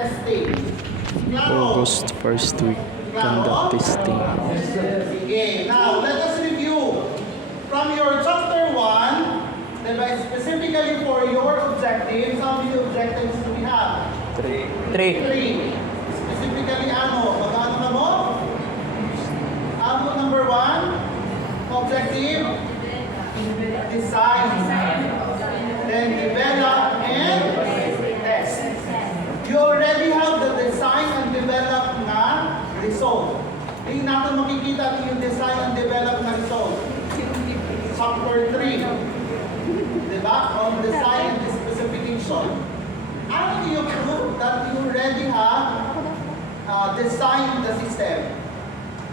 testing. Klaro? August 1st week, conduct testing. Sige. Now, let us review. From your chapter 1, diba, specifically for your objectives, how many objectives do we have? 3. 3. Specifically, ano? Magkano na mo? Ano number 1? Objective? Design. Then develop and test. You already have the design and develop na result. Hindi natin makikita yung design and develop na result. Chapter 3. Diba? On design and specification. How do you prove that you already have designed the system?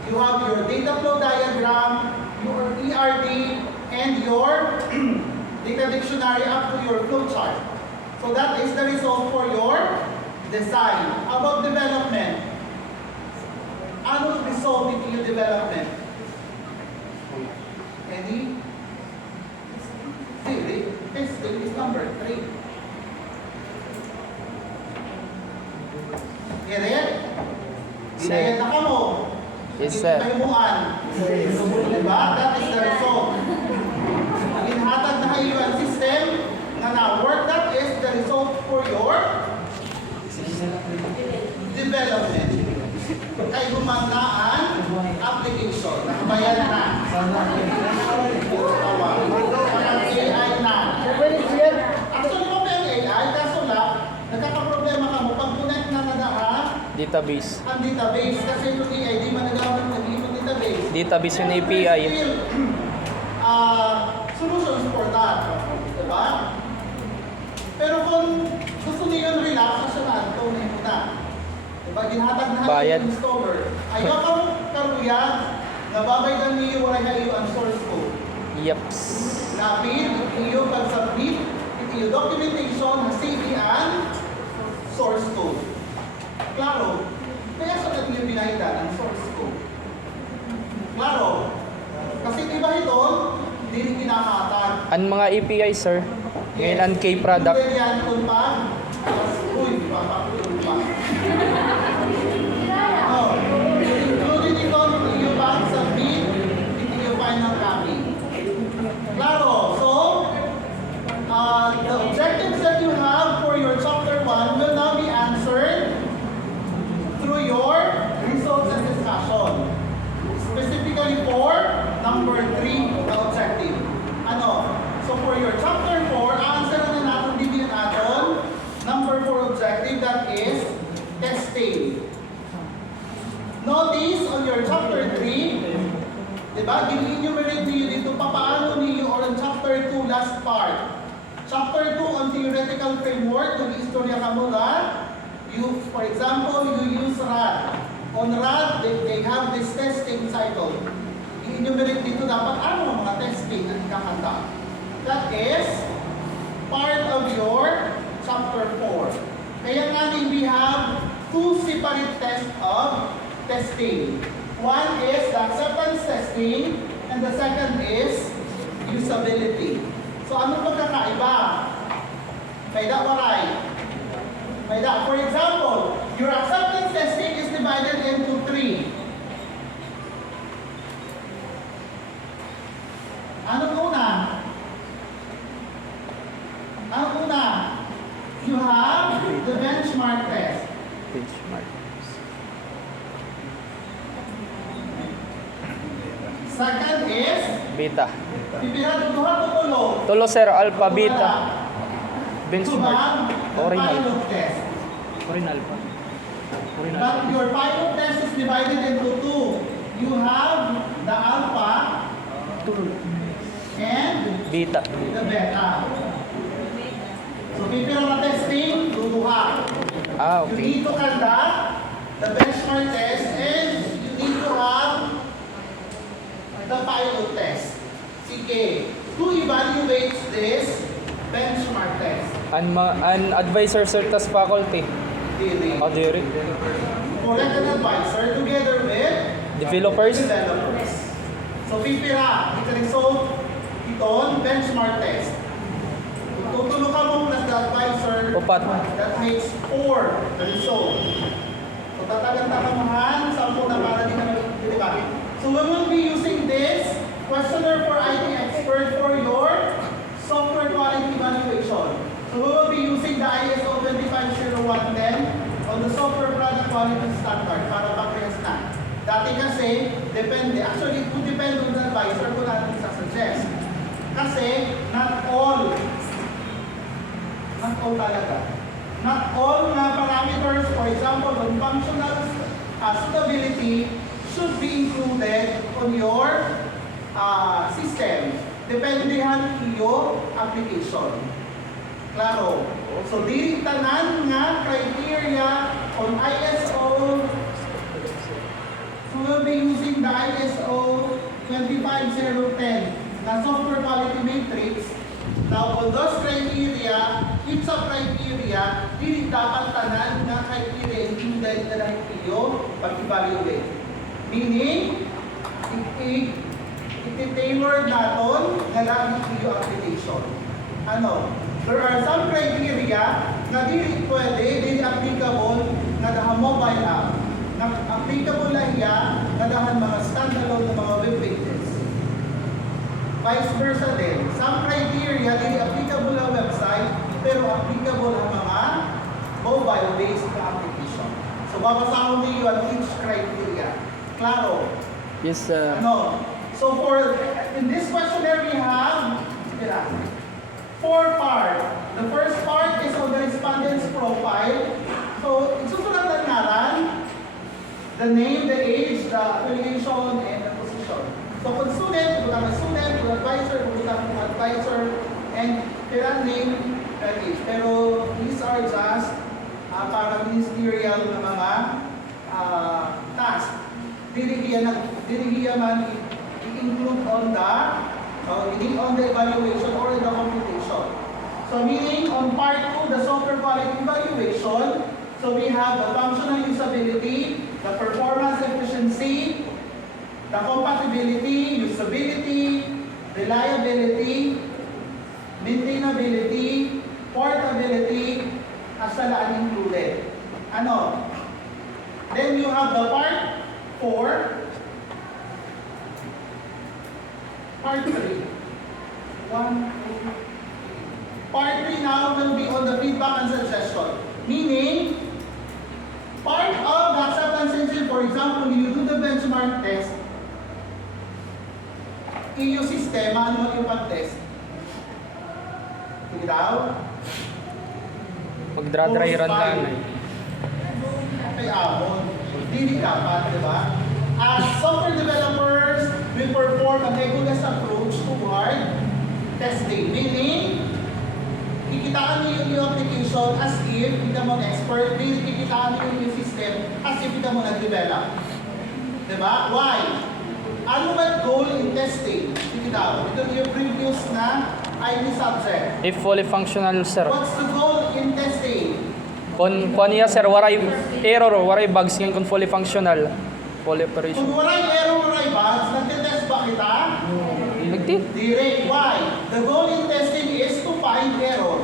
You have your data flow diagram, your ERD, and your data dictionary up to your flow chart. So that is the result for your design. How about development? Ano result into your development? Any? Theory. Testing is number 3. Get it? Binayan na ka mo. Yes, sir. Kaymuan. Diba? That is the result. Inhatag na kayo ang system na na-work. That is the result for your development. Kay gumanaan application. Nakabayan na. Parang AI na. Actually, mo ba yung AI? Kaso lang, nagkakaproblema ka mo. Pag connect na nadahan, Database. ang database. Kasi yung AI, di man nagawin ng database. Database yung API. Still, solutions for that. Diba? Pero kung gusto niyo yung relaxation, ito na yun na. Diba? Ginhatag na Bayad. yung installer. Ayaw ka mo karuyan, nababaydan niyo wala na iyo ang source code. Yeps. Napil, iyo pag-submit, iyo documentation, CV and source code. Klaro, kaya sa natin yung binaydan ang source code. Klaro, kasi diba ito, hindi rin kinakatag. Ang mga API, sir. Ngayon, ang K-product. Included yan kung pa, uy, papapulong pa. Oh, included ito yung pag-submit, yung final copy. Klaro, so, the objectives that you have for your chapter 1 will now be answered through your results and discussion. Specifically for number 3, the objective. Ano? So for your chapter 4, answer na natin din yung aton. Number 4 objective, that is testing. Notice on your chapter 3, diba, gin-enumerate niyo dito paano niyo or on chapter 2, last part. Chapter 2 on theoretical framework, nag-istorya ka muna. You, for example, you use RAD. On RAD, they have this testing cycle. I-enumerate dito dapat ano mga testing na ikakanta. That is part of your chapter 4. Kaya nga we have 2 separate tests of testing. One is the acceptance testing and the second is usability. So ano pagkakaiba? May that waray. May that. For example, your acceptance testing is divided into 3. Ano una? Ang una, you have the benchmark test. Benchmark. Second is, Beta. pipila tutuhan to tulo. Tulo, sir. Alpha, beta. To Benchmark. have the Original. pilot test. Original pa. Original. But your pilot test is divided into 2. You have the alpha and Beta. the beta. So pipila na testing, tutuha. Ah, You okay. need to conduct the benchmark test and you need to have the pilot test. Sige, to evaluate this benchmark test. An advisor, sir, tas faculty. Daily. Oh, theory. Collect an advisor together with Developers. developers. So pipira, ito result iton benchmark test. Tutulong ka mo plus the advisor. Upat. That makes 4 the result. So tatagantakamuhan, 10 na para di na mag-deliver. So we will be using this questionnaire for IT expert for your software quality evaluation. So we will be using the ISO 25010 on the software product quality standard para pag-rest na. Dati kasi, depende. Actually, it would depend on the advisor kung natin sasuggest. Kasi, not all talaga. Not all na parameters, for example, on functional suitability should be included on your system. Dependehan iyo application. Klaro. So, di tanan nga criteria on ISO. So, we'll be using the ISO 25010 na software quality matrix. Now, on those criteria, each of criteria, di dapat tanan nga criteria included na lang iyo pag-evaluate. Meaning, iti-tailor natin nga lang iyo application. Ano? There are some criteria na dili pwede, dili applicable na dahan mobile app. Na applicable lang yan na dahan mga standalone na mga web pages. Vice versa din. Some criteria dili applicable na website, pero applicable ang mga mobile-based na application. So babasahon niyo ang each criteria. Klaro? Yes, sir. Ano? So in this questionnaire we have 4 parts. The first part is on the respondent's profile. So, isusulat ang ngalan, the name, the age, the affiliation, and the position. So, kung student, kung student, kung advisor, kung advisor, and kailan name, and age. Pero, these are just parang ministerial na mga tasks. Dirihiya man i-include on the evaluation or in the computation. So meaning on part 2, the software quality evaluation, so we have the functional usability, the performance efficiency, the compatibility, usability, reliability, maintainability, portability, asalaan included. Ano? Then you have the part 4, Part 3. 1, 2, 3. Part 3 now will be on the feedback and suggestion. Meaning, part of the acceptance engine, for example, you do the benchmark test, iyo sistema, ano yung pag-test? Sige daw? Mag-dry run lang. Kay Amon. Hindi dapat, di ba? As software developers, we perform a rigorous approach toward testing. Meaning, kikitaan niyo yung application as if hindi mo expert, meaning kikitaan niyo yung system as if hindi mo nag-develop. Diba? Why? Ano ba goal in testing? Kikitaan. Ito yung previous na IT subject. If fully functional, sir. What's the goal in testing? Kung niya, sir, waray error, waray bugs ngayon kung fully functional. Fully operation. Kung waray error, waray bugs, nagtitest ba kita? Nagti? Direct. Why? The goal in testing is to find error.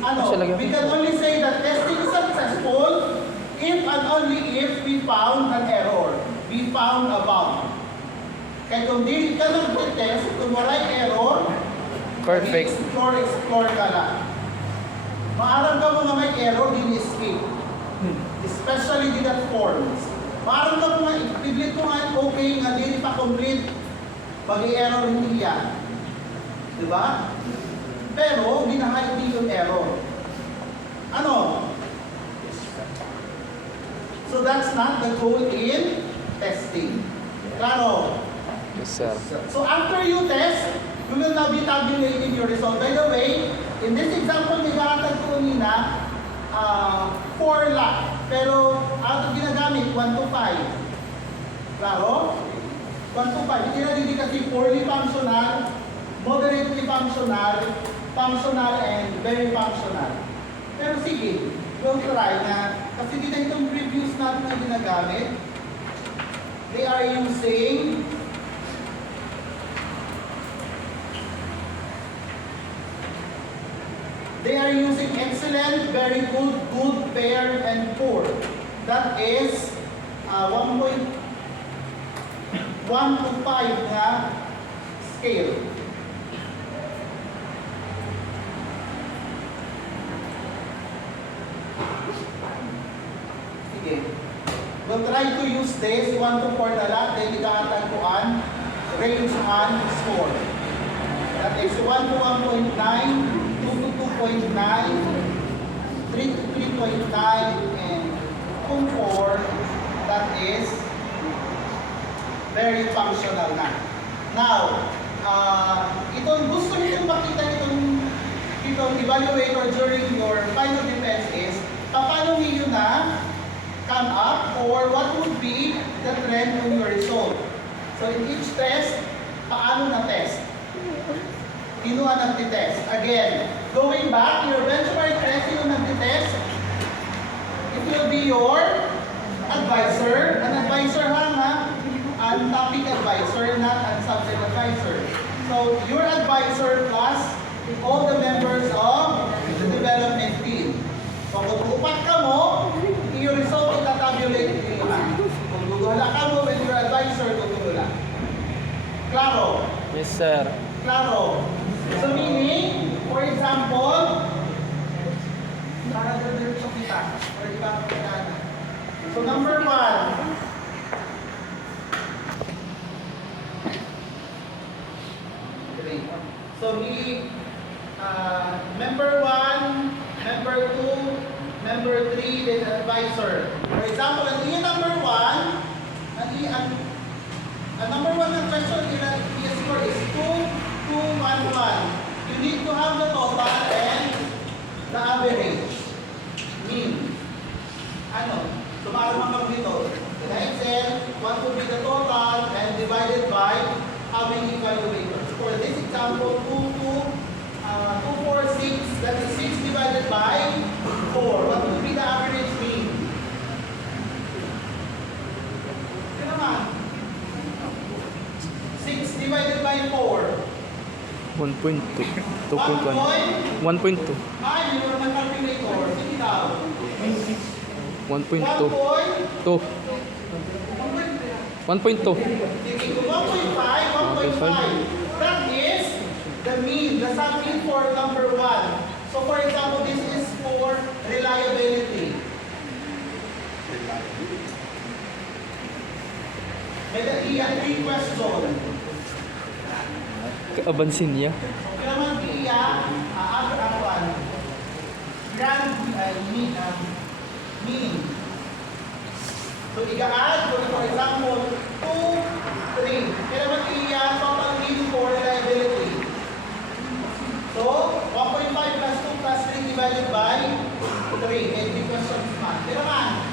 Ano? We can only say that testing is successful if and only if we found an error. We found a bug. Kaya kung di ka nag-test, kung waray error, Perfect. explore ka lang. Maaram ka mo na may error, di-escape. Especially di that forms. Maaram ka mo nga, i-biblit ko nga, okay nga, di pa complete. Pag-i-error hindi yan. Diba? Pero, ginahide di yung error. Ano? So that's not the goal in testing. Klaro? Yes, sir. So after you test, you will now be tabulating your result. By the way, in this example, nilatag ko nina, 4 lakh. Pero out of ginagamit, 1 to 5. Klaro? 1 to 5. Hindi na hindi kasi poorly functional, moderately functional, functional, and very functional. Pero sige, we'll try na, kasi dito itong previews natin na ginagamit, they are using are using excellent, very good, good, fair, and poor. That is 1.1 to 5 na scale. Sige. We'll try to use this 1 to 4 na lang, then ikaatagpuan, range and score. That is 1 to 1.9, 2 to 2.9, 3 to 3.9, and 2 4, that is very functional na. Now, itong gusto niyo makita itong evaluator during your final defense is, paano niyo na come up or what would be the trend on your result. So in each test, paano na test? Sino ang nagtitest? Again, going back, your benchmark test, sino nagtitest? It will be your advisor. An advisor ha? An topic advisor, not an subject advisor. So your advisor plus all the members of the development team. So kung upat ka mo, your result itatabulate nyo lang. Kung gugula ka mo with your advisor, gugula. Klaro? Yes, sir. Klaro. So meaning, for example, para diretso kita. Or iba ko kailangan. So number 1. So member 1, member 2, member 3, then advisor. For example, ang iya number 1, ang number 1 ng question score is 2, 2, 1, 1. You need to have the total and the average. Mean. Ano? So, para makapag dito. In Excel, what would be the total and divided by having evaluators. For this example, 2, 4, 6, that is 6 divided by 4. What would be the average mean? Ito naman. 6 divided by 4. 1.2. 2.1. 1.2. Ay, mayroon ng calculator. Sige daw. 1.2. 2. 1.2. Sige, 1.5, 1.5. That is the mean, the sum mean for number 1. So for example, this is for reliability. May iyan 3 question. Kaabansin niya. Okay naman iya, agrapan. Grand mean. So iga-add, for example, 2, 3. Kaya naman iya, total mean for reliability. So, 1.5 plus 2 plus 3 divided by 3. Every question is math. Kaya naman.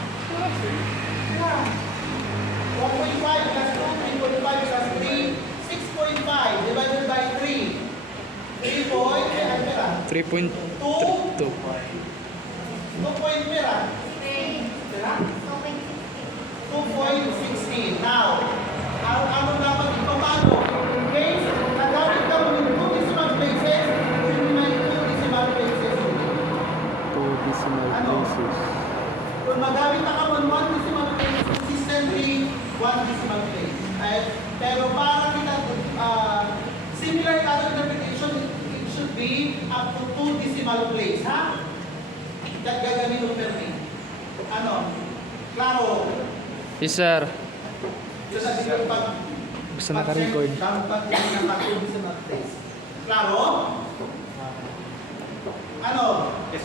1.5 plus 2, 3.5 plus 3. 6.5 divided by 3. 3 point, ano pera? 3.2. 2 point pera? Pera? 2.16. Now, ano dapat ito paano? Okay, nagamit ka mo ng 2 decimal places, hindi may 2 decimal places. 2 decimal Ano? places. Kung magamit ka mo ng 1 decimal place, consistently 1 decimal place. Pero para kita similar other interpretation, it should be up to 2 decimal place, ha? Gagawin mo per day. Ano? Klaro. Yes, sir. Yung sa sige pag Basta naka-record. dapat naka 2 decimal place. Klaro? Ano? Yes,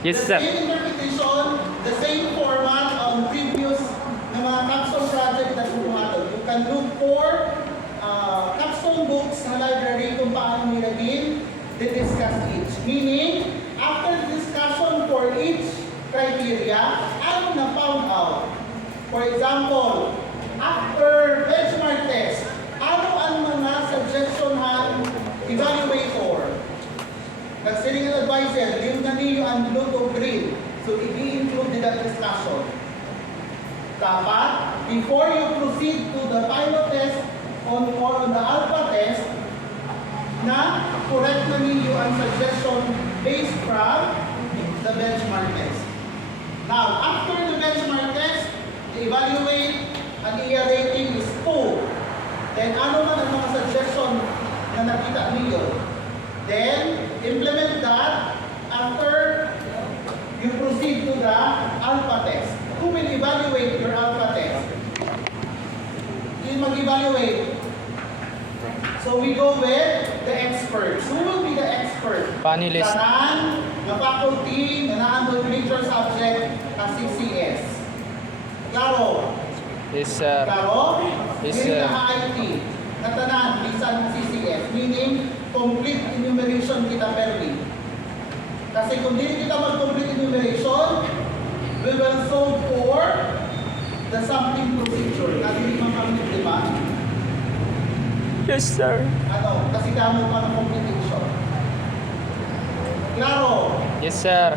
The sir. same interpretation, the same format on previous na mga capstone project na pumatol. You can look for capstone books sa library kung paano nila din discuss each. Meaning, after discussion for each criteria, ano na found out? For example, after benchmark test, ano ang mga suggestion-han evaluator? Nagsiling ang advisor, yung na niyo ang blue to green. So, i-include in that discussion. Dapat, before you proceed to the final test or on the alpha test, na correct na niyo ang suggestion based from the benchmark test. Now, after the benchmark test, evaluate ang iya rating is 2. Then, ano man ang mga suggestion na nakita niyo? Then, implement that after you proceed to the alpha test. Who will evaluate your alpha test? Yung mag-evaluate. So, we go with the experts. Who will be the expert? Panelist. Tanan, na faculty, na naandun major subject, ang CCS. Klaro? Yes, sir. Klaro? Yes, Dili sir. na IT. Na tanan, bisan CCS. Meaning, complete enumeration kita perli. Kasi kung dili kita mag-complete enumeration, we will solve for the sampling procedure. Kasi di man kami, di ba? Yes, sir. Ano, kasi damo pa ng computation. Klaro? Yes, sir.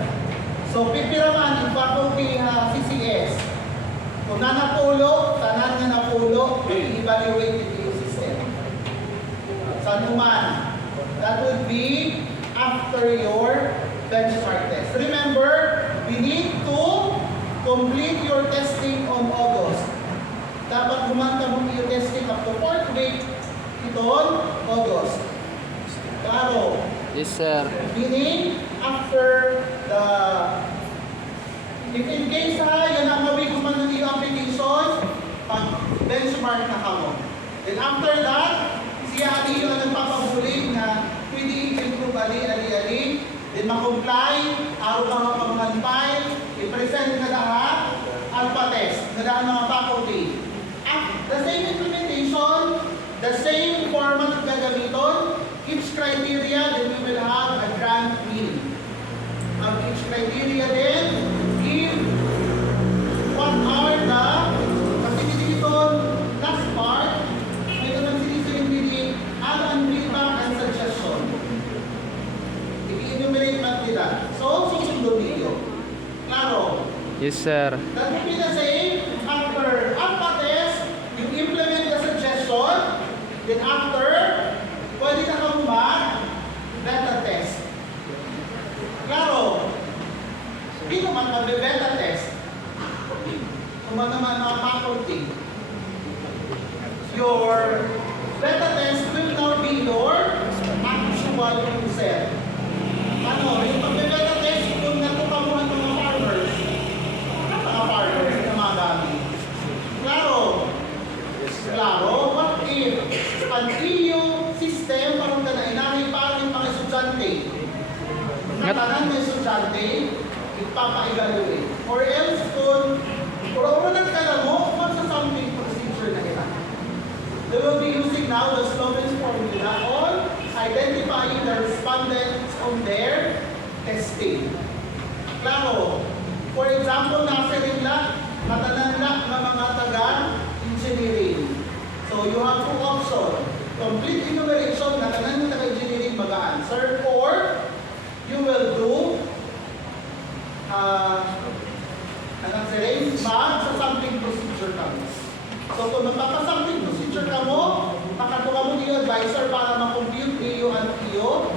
So, pipiraman yung faculty CCS. Kung nanapulo, tanan nga napulo, i-evaluate yung system. Sa numan, that would be after your benchmark test. Remember, we need to complete your testing on August. Dapat humanta mo yung testing up to 4th week iton August. Klaro? Yes, sir. Meaning, after the, if in case yan ang gawin kung man yung application, pag benchmark na kamo. Then after that, siya ali yung nagpapabuling na pwede i-improve ali. Then makomply, araw ka mga pamantay, i-present na lahat, alpha test, na lahat mga faculty. At the same implementation, the same format gagamiton, each criteria, then we will have a grant mean. Ang each criteria then, if what are the, kasi dito, last part, may naman sinisingin din, ang feedback and suggestion. I-enumerate man nila. So, susundon niyo. Klaro? Yes, sir. That will be the same after alpha test, you implement the suggestion, then after, pwede na kang mag-beta test. Klaro? Hindi naman mag-beta test. Kung ano naman mga faculty, your beta test will now be your actual user. Ano, yung pag-beta test, kung natukamuhan ng mga farmers, na mga gamit. Klaro? Klaro? What if ang iyo system parang ka na inahin pa yung mga estudyante? Natanan ng estudyante, ipapa-evaluate. Or else kung urunan ka na mo, magsasampling procedure na kita. They will be using now the Sloven's formula on identifying the respondents on their testing. Klaro? For example, nasa rin lang, matanan lang ng mga taga-engineering. So you have two options. Complete enumeration na tanan ng taga-engineering mag-answer, or you will do anong sirin? Mag-sampling procedure ka mo. So kung magpapasampling procedure ka mo, makatuwa mo niyo advisor para ma-compute niyo ang iyo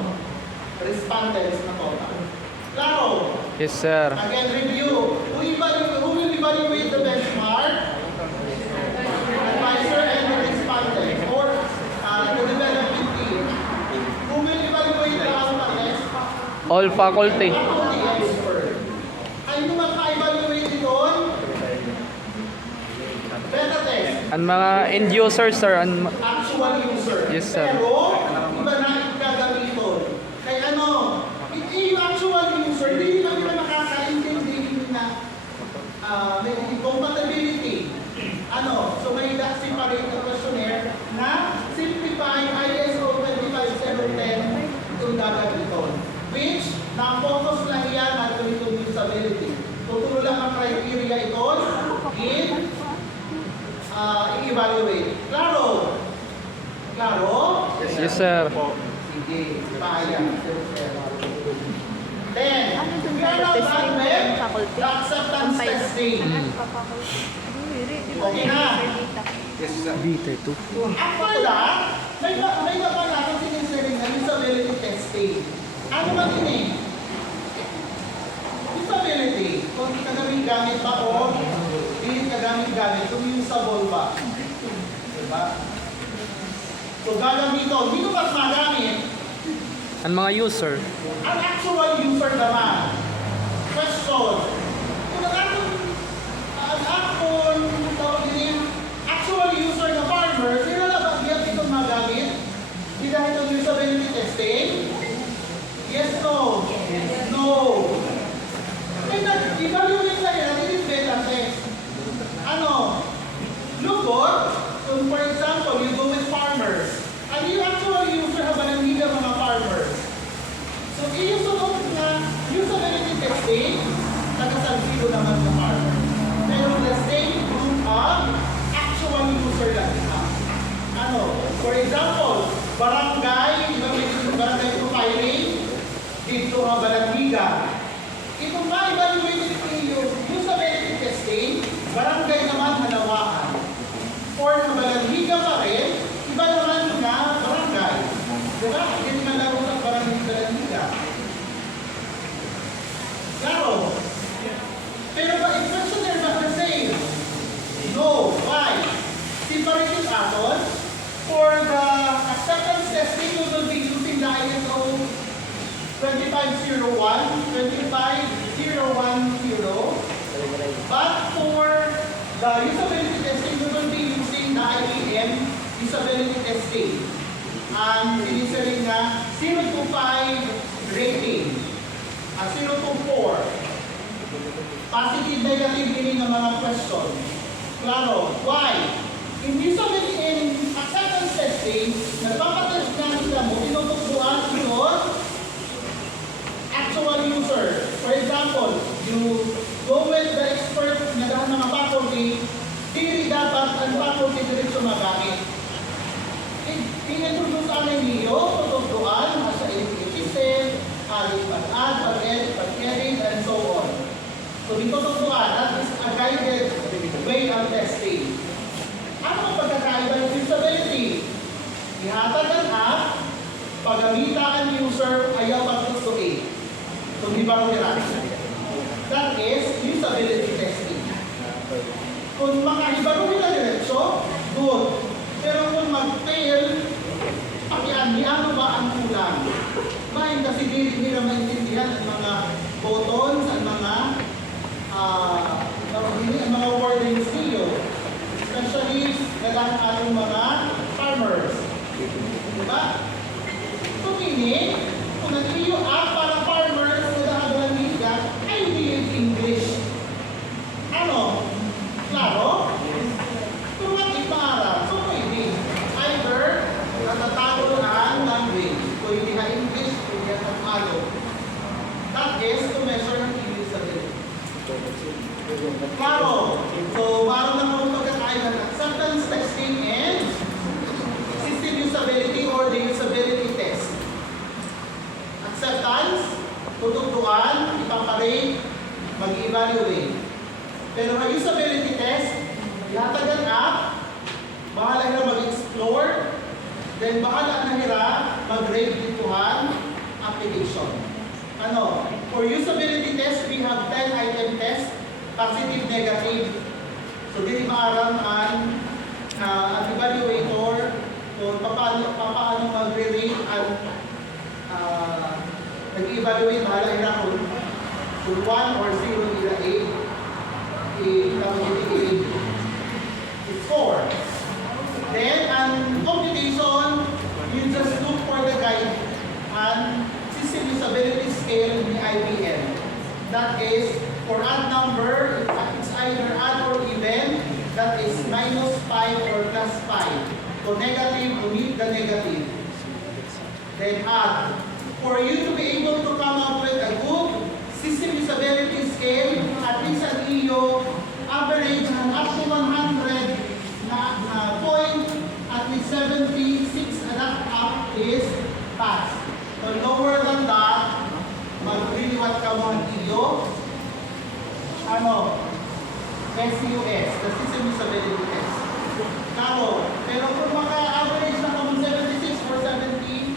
respondents na total. Klaro? Yes, sir. Again, review. Who will evaluate the benchmark? Advisor and the respondent, or the development team. Who will evaluate the alpha test? All faculty. Faculty expert. Ay, nung maka-evaluate ito, beta test. Ang mga end users, sir. Actual user. Yes, sir. Pero, iba na yung gagamiton. Kaya ano, yung actual user, hindi lang nila makakaintindi na may compatibility. Ano, so may separate questionnaire na simplified ISO 25710 yung gagamiton. Which, na-focus lang yan at itong usability. Tuturo lang ang criteria ito in i-evaluate. Klaro? Klaro? Yes, sir. Sige, pahaya. Then, Ano dun we are sa now testing done ng with faculty? the acceptance testing. Okay na. After that, may naman natin sinisiring na usability testing. Ano man ini? usability, kung kagamit-gamit ba o hindi kagamit-gamit, kung usable ba. Diba? So gagamito, hindi ko mas magamit Ang mga user. ang actual user naman. Question. Kung ang tawag din, actual user na farmer, sila na ba diyan itong magamit? Hindi dahil itong usability testing? Yes, no? No. Eh, nag-evaluate na yan, it is beta test. Ano? Lubot, kung for example, you go with farmers, and you actually user have an amnesia mga farmers. So, iusunod na usability testing, nakasalsido naman sa farmer. Pero the same group of actual user lang siya. Ano? For example, barangay, di ba may barangay profiling, dito ang Balanhiga. Ito ma-evaluated yung usability testing, barangay naman halawakan. Or na Balanhiga pa rin, iba naman na barangay. Diba? Hindi man lang sa barangay Balanhiga. Claro. Pero ba, if questionnaire ba the same? No. Why? Separated aton. For the acceptance testing, we will be using the ISO 2501, 25010. But for the usability testing, we will be using the IEM usability testing. And initially na 0 to 5 rating. 0 to 4. Positive, negative meaning ng mga question. Claro. Why? In usability in acceptance testing, nagpapatest na sila mo, tinutukbuan yun actual user. For example, you go with the expert na dahil mga faculty, hindi dapat ang faculty diretso magamit. Inintroduce namin niyo, tutukbuan, sa education system, pag-add, pag-edit, pag-edit, and so on. So, dito tutukbuan, that is a guided way of testing. Ano ang pagkakaiba ng usability? Ihatag ang app, paggamita ang user, ayaw pagtutuin. So, di ba ko that is usability testing. Kung makahibaruhin na diretsyo, good. Pero kung mag-fail, pakian, ba ang kulang? Bakit kasi hindi nila maintindihan ang mga buttons, ang mga wordings niyo. Especially kailangan atong mga farmers. Diba? So, meaning, kung nag-iyo app para farmers sa Balanhiga, ay hindi yung English. Ano? Klaro? Kung mag-ipaarap, so pwede. Either, natatago ang language. Kung hindi na English, pwede ang Tagalog. That is to measure ng English sa rin. Klaro? So, parang lang akong pagkakaiba ng acceptance testing and system usability or the usability test. Acceptance, tututuan, ipaparate, mag-evaluate. Pero ang usability test, ihatag ang app, bahala nila mag-explore, then bahala na nila mag-rate dituhan application. Ano? For usability test, we have 10 item test, positive, negative. So, dili maaram ang evaluator kung paano mag-rate at nag-evaluate, bahala nila kung 1 or 0 nila 8, score. Then, ang computation, you just look for the guide and system usability scale ni IBM. That is, for odd number, it's either odd or even, that is -5 or +5. So negative, omit the negative. Then add. For you to be able to come up with a good system usability scale, at least an EO average ng up to 100 na point, at least 76 and up is pass. So lower than that, mag-reward ka mo ang EO. Ano? SUS, the system usability test. Tao. Pero kung maka-average na kamo 76 or 70,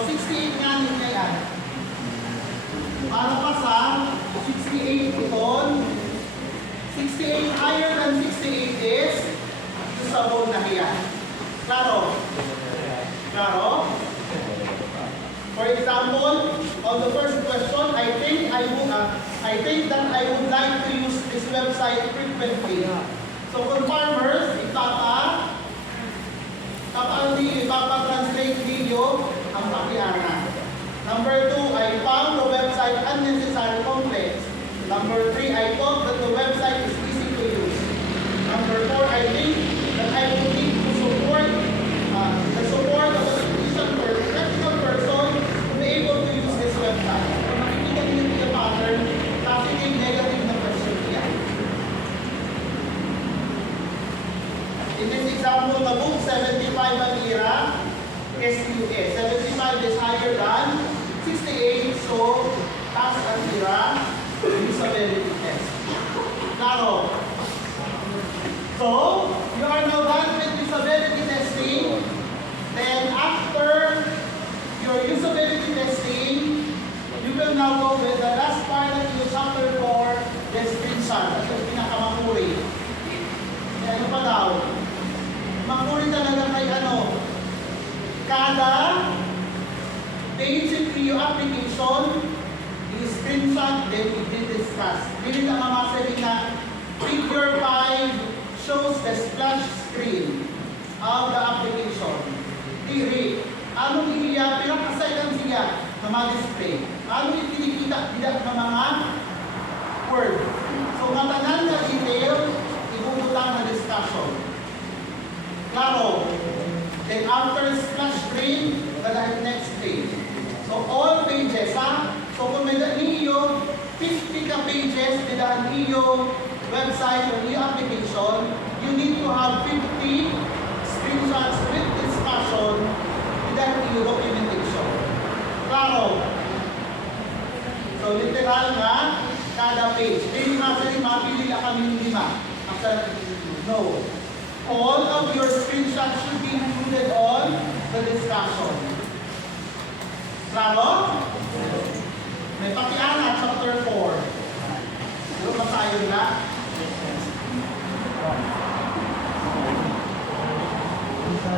So 68 nga ninyo yan. Para pa sa 68 iton. 68 higher than 68 is sa roll na hiyan. Klaro? Klaro? For example, on the first question, I think that I would like to use this website frequently. So for farmers, ipapa-translate video ang pakiana. Number 2, I found the website unnecessary complex. Number 3, I thought that the website is easy to use. Number 4, I think that I would need to support the support of a technical person to be able to use this website. So makikita niyo yung pattern, positive, negative na question yan. In this example, the book 75 ang ira, SQS. 75 is higher than 68, so taas ang ira, usability test. Klaro? So, you are now done with usability testing. Then after your usability testing, you will now go with the last part of your chapter 4, description. At yung pinakamakuri. Kaya ano pa daw? Makuri talaga kay ano? Kada basic PU application, i-screenshot, then i-discuss. Dili na mamasabi na figure 5 shows the splash screen of the application. Diri, anong iya, pinakasayan siya na ma-display? Anong ikinikita ng mga word? So, matanan na detail, ibubutang na discussion. Klaro? Then after splash screen, the next page. So all pages, ha? So kung may iyo 50 ka pages, may iyo website or iyo application, you need to have 50 screenshots with discussion with iyo documentation. Klaro? So literal nga, kada page. Hindi masali mapili na kami ng 5. No. All of your screenshots should be included on the discussion. Klaro? May pakiana, chapter 4. Pero masayon na. Sa